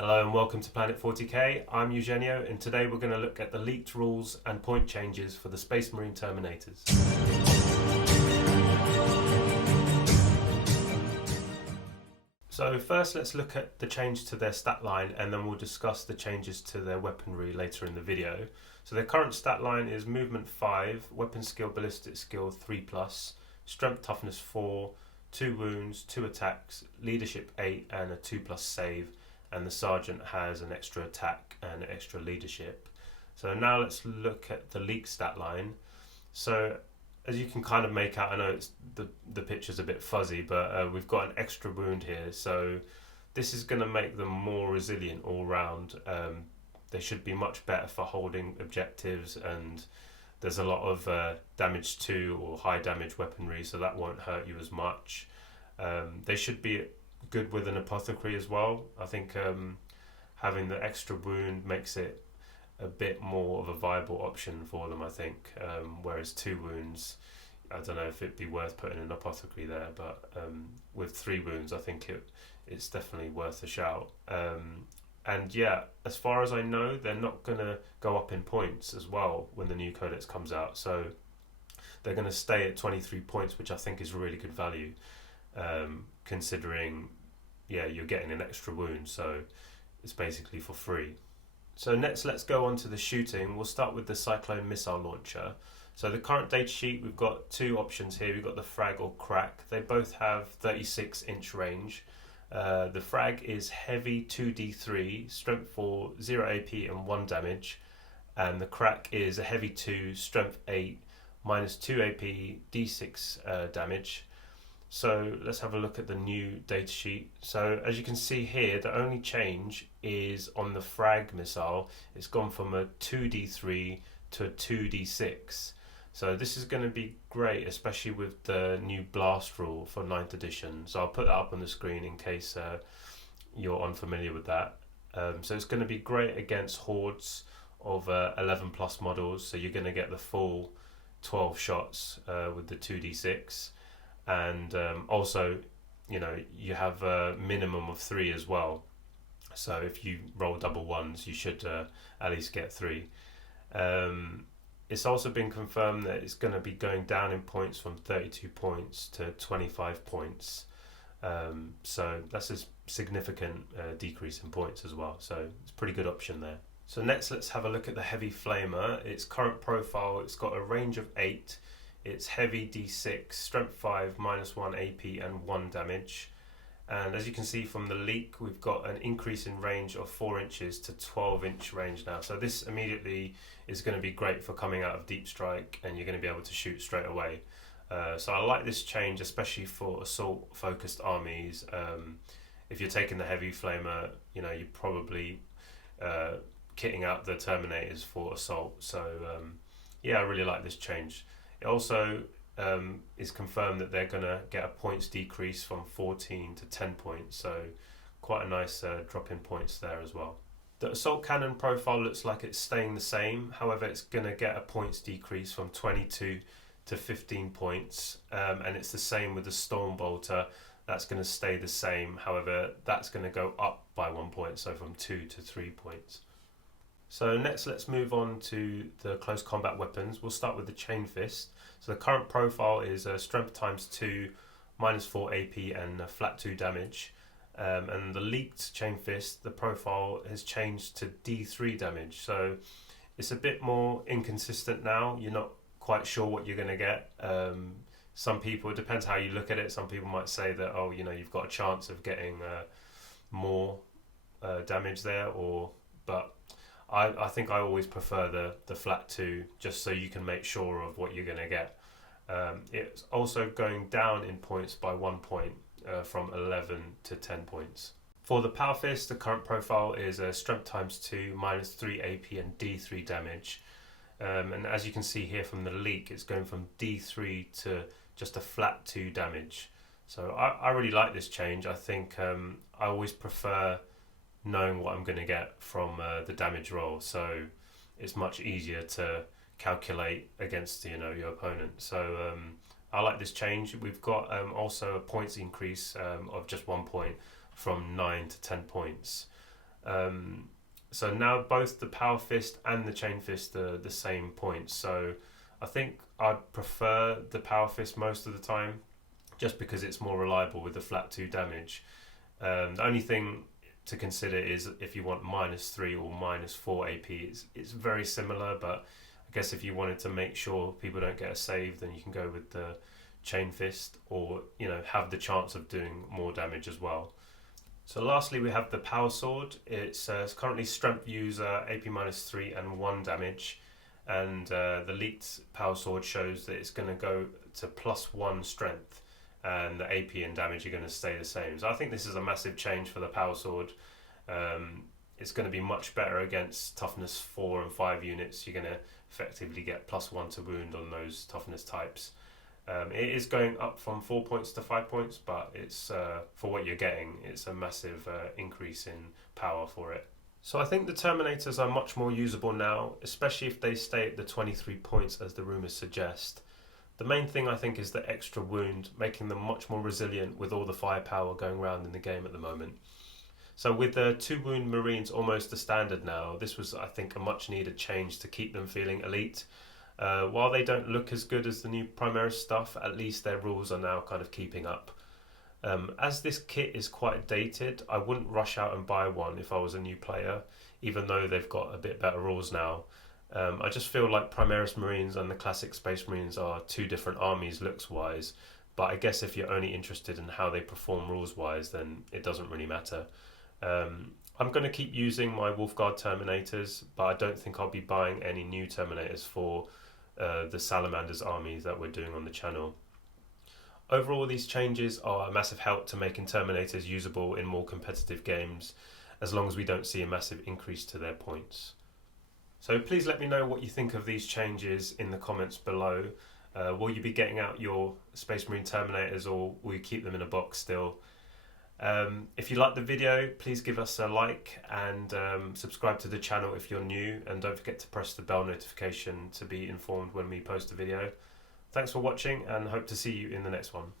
Hello and welcome to Planet 40k. I'm Eugenio and today we're going to look at the leaked rules and point changes for the Space Marine Terminators. So first let's look at the change to their stat line and then we'll discuss the changes to their weaponry later in the video. So their current stat line is movement 5, weapon skill, ballistic skill 3+, strength toughness 4, 2 wounds, 2 attacks, leadership 8 and a 2+ save. And the sergeant has an extra attack and extra leadership. So now let's look at the leak stat line. So as you can kind of make out, I know it's the picture's a bit fuzzy, but we've got an extra wound here. So this is going to make them more resilient all round. They should be much better for holding objectives, and there's a lot of damage to or high damage weaponry, so that won't hurt you as much. They should be good with an apothecary as well. I think having the extra wound makes it a bit more of a viable option for them, I think, whereas 2 wounds, I don't know if it'd be worth putting an apothecary there, but with 3 wounds I think it's definitely worth a shout. And yeah, as far as I know, they're not going to go up in points as well when the new codex comes out, so they're going to stay at 23 points, which I think is really good value, considering you're getting an extra wound, so it's basically for free. So next let's go on to the shooting. We'll start with the Cyclone Missile launcher. So the current data sheet, we've got 2 options here. We've got the frag or crack. They both have 36-inch range. The frag is heavy 2d3, strength 4, 0 AP and 1 damage. And the crack is a heavy 2, strength 8, minus 2 AP, d6 damage. So let's have a look at the new data sheet. So as you can see here, the only change is on the frag missile. It's gone from a 2d3 to a 2d6. So this is going to be great, especially with the new blast rule for 9th edition. So I'll put that up on the screen in case you're unfamiliar with that. So it's going to be great against hordes of 11+ models. So you're going to get the full 12 shots with the 2d6. And also, you have a minimum of 3 as well. So if you roll double ones, you should at least get 3. It's also been confirmed that it's going to be going down in points from 32 points to 25 points. So that's a significant decrease in points as well. So it's a pretty good option there. So next, let's have a look at the Heavy Flamer. Its current profile, it's got a range of 8. It's heavy d6, strength 5, minus 1 AP and 1 damage. And as you can see from the leak, we've got an increase in range of 4 inches to 12-inch range now. So this immediately is going to be great for coming out of deep strike, and you're going to be able to shoot straight away. So I like this change, especially for assault-focused armies. If you're taking the Heavy Flamer, you're probably kitting out the Terminators for assault. So I really like this change. It also is confirmed that they're going to get a points decrease from 14 to 10 points, so quite a nice drop in points there as well. The assault cannon profile looks like it's staying the same, however it's going to get a points decrease from 22 to 15 points, and it's the same with the storm bolter. That's going to stay the same, however that's going to go up by 1 point, so from 2 to 3 points. So next let's move on to the close combat weapons. We'll start with the Chain Fist. So the current profile is strength times 2, minus 4 AP and flat 2 damage. And the leaked Chain Fist, the profile has changed to D3 damage. So it's a bit more inconsistent now. You're not quite sure what you're going to get. Some people, it depends how you look at it. Some people might say that, you've got a chance of getting more damage there, but I think I always prefer the flat 2, just so you can make sure of what you're going to get. It's also going down in points by 1 point, from 11 to 10 points. For the Power Fist, the current profile is strength times 2, minus 3 AP and D3 damage. And as you can see here from the leak, it's going from D3 to just a flat 2 damage. So I really like this change. I think I always prefer knowing what I'm going to get from the damage roll, so it's much easier to calculate against your opponent. So I like this change. We've got also a points increase of just 1 point from 9 to 10 points. So now both the Power Fist and the Chain Fist are the same points. So I think I'd prefer the Power Fist most of the time, just because it's more reliable with the flat 2 damage. The only thing to consider is if you want -3 or -4 AP, it's very similar, but I guess if you wanted to make sure people don't get a save, then you can go with the Chain Fist, or have the chance of doing more damage as well. So lastly, we have the Power Sword. It's currently Strength user, AP -3 and 1 damage, and the leaked Power Sword shows that it's going to go to +1 Strength, and the AP and damage are going to stay the same. So I think this is a massive change for the Power Sword. It's going to be much better against toughness 4 and 5 units. You're going to effectively get +1 to wound on those toughness types. It is going up from 4 points to 5 points, but it's for what you're getting, it's a massive increase in power for it. So I think the Terminators are much more usable now, especially if they stay at the 23 points as the rumours suggest. The main thing I think is the extra wound, making them much more resilient with all the firepower going around in the game at the moment. So with the 2 wound Marines almost the standard now, this was, I think, a much needed change to keep them feeling elite. While they don't look as good as the new Primaris stuff, at least their rules are now kind of keeping up. As this kit is quite dated, I wouldn't rush out and buy one if I was a new player, even though they've got a bit better rules now. I just feel like Primaris Marines and the classic Space Marines are 2 different armies looks-wise, but I guess if you're only interested in how they perform rules-wise, then it doesn't really matter. I'm going to keep using my Wolfguard Terminators, but I don't think I'll be buying any new Terminators for the Salamanders armies that we're doing on the channel. Overall, these changes are a massive help to making Terminators usable in more competitive games, as long as we don't see a massive increase to their points. So please let me know what you think of these changes in the comments below. Will you be getting out your Space Marine Terminators, or will you keep them in a box still? If you like the video, please give us a like and subscribe to the channel if you're new, and don't forget to press the bell notification to be informed when we post a video. Thanks for watching, and hope to see you in the next one.